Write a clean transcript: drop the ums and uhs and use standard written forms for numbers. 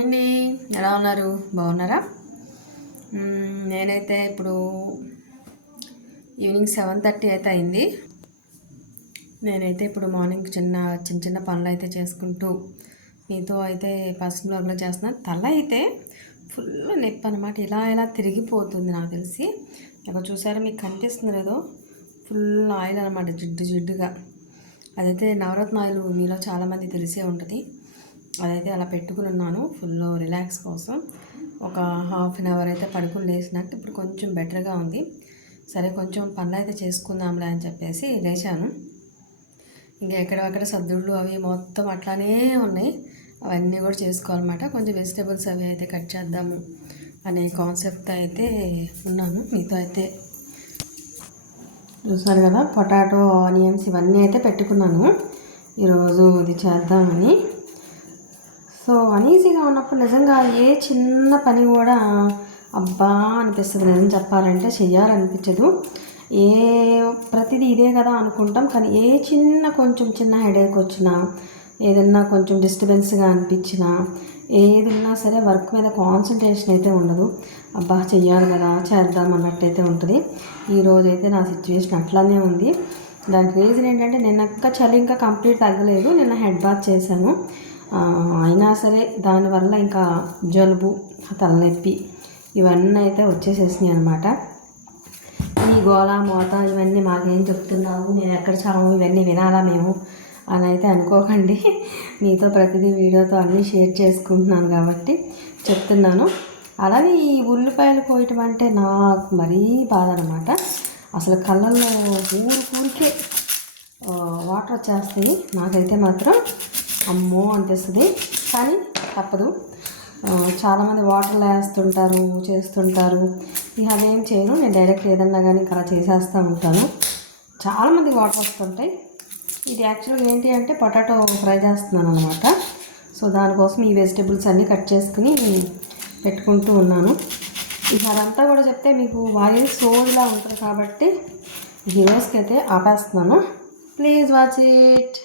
అండి, ఎలా ఉన్నారు? బాగున్నారా? నేనైతే ఇప్పుడు ఈవినింగ్ 7:30 అయితే అయింది. నేనైతే ఇప్పుడు మార్నింగ్ చిన్న చిన్న పనులు అయితే చేసుకుంటూ మీతో అయితే ఫస్ట్ బ్లాగ్లో చేస్తున్నాను. తల అయితే ఫుల్ నొప్పి అనమాట. ఇలా తిరిగిపోతుంది నాకు తెలిసి. అక్కడ చూసారా, మీకు కనిపిస్తుంది లేదో, ఫుల్ ఆయిల్ అనమాట, జిడ్డుగా. అదైతే నవరత్న ఆయిల్ మీలో చాలామంది తెలిసే ఉంటుంది. అదైతే అలా పెట్టుకుని ఉన్నాను ఫుల్ రిలాక్స్ కోసం. ఒక హాఫ్ అన్ అవర్ అయితే పడుకుని లేచినట్టు ఇప్పుడు కొంచెం బెటర్గా ఉంది. సరే, కొంచెం పనులు అయితే చేసుకుందాంలే అని చెప్పేసి లేచాను. ఇంకా ఎక్కడక్కడ సర్దుళ్ళు అవి మొత్తం అట్లానే ఉన్నాయి. అవన్నీ కూడా చేసుకోవాలన్నమాట. కొంచెం వెజిటేబుల్స్ అవి అయితే కట్ చేద్దాము అనే కాన్సెప్ట్ అయితే ఉన్నాను. మీతో అయితే చూసారు కదా, పొటాటో, ఆనియన్స్ ఇవన్నీ అయితే పెట్టుకున్నాను ఈరోజు ఇది చేద్దామని. సో అనీజీగా ఉన్నప్పుడు నిజంగా ఏ చిన్న పని కూడా అబ్బా అనిపిస్తుంది. నిజం చెప్పాలంటే చెయ్యాలనిపించదు. ప్రతిదీ ఇదే కదా అనుకుంటాం, కానీ కొంచెం చిన్న హెడేక్ వచ్చినా, ఏదన్నా కొంచెం డిస్టర్బెన్స్గా అనిపించినా, ఏదన్నా సరే వర్క్ మీద కాన్సన్ట్రేషన్ అయితే ఉండదు. అబ్బా చెయ్యాలి కదా, చేద్దాం అన్నట్టయితే ఉంటుంది. ఈరోజు అయితే నా సిచ్యువేషన్ అట్లానే ఉంది. దానికి రీజన్ ఏంటంటే, నిన్న చలి ఇంకా కంప్లీట్ తగ్గలేదు. నిన్న హెడ్ బాత్ చేశాను. అయినా సరే దానివల్ల ఇంకా జలుబు, తలనొప్పి ఇవన్నీ అయితే వచ్చేసేసినాయి అనమాట. ఈ గోళ మోత ఇవన్నీ మాకేం చెప్తున్నావు, మేము ఎక్కడ చాము, ఇవన్నీ వినాలా మేము అని అయితే అనుకోకండి. మీతో ప్రతిదీ వీడియోతో అన్నీ షేర్ చేసుకుంటున్నాను కాబట్టి చెప్తున్నాను. అలానే ఈ ఉల్లిపాయలు కోయటం అంటే నాకు మరీ బాధ అనమాట. అసలు కళ్ళల్లో ఊరికే వాటర్ వచ్చేస్తాయి. నాకైతే మాత్రం అమ్మో అనిపిస్తుంది, కానీ తప్పదు. చాలామంది వాటర్లో వేస్తుంటారు, చేస్తుంటారు. ఇక అదేం చేయను, నేను డైరెక్ట్ ఏదన్నా కానీ అలా చేసేస్తూ ఉంటాను. చాలామంది వాటర్ వస్తుంటాయి. ఇది యాక్చువల్గా ఏంటి అంటే పొటాటో ఫ్రై చేస్తున్నాను అనమాట. సో దానికోసం ఈ వెజిటేబుల్స్ అన్నీ కట్ చేసుకుని పెట్టుకుంటూ ఉన్నాను. ఇక అదంతా కూడా చెప్తే మీకు వాయిస్ సోదిలా ఉంటుంది కాబట్టి ఈరోజుకైతే ఆపేస్తున్నాను. Please watch it.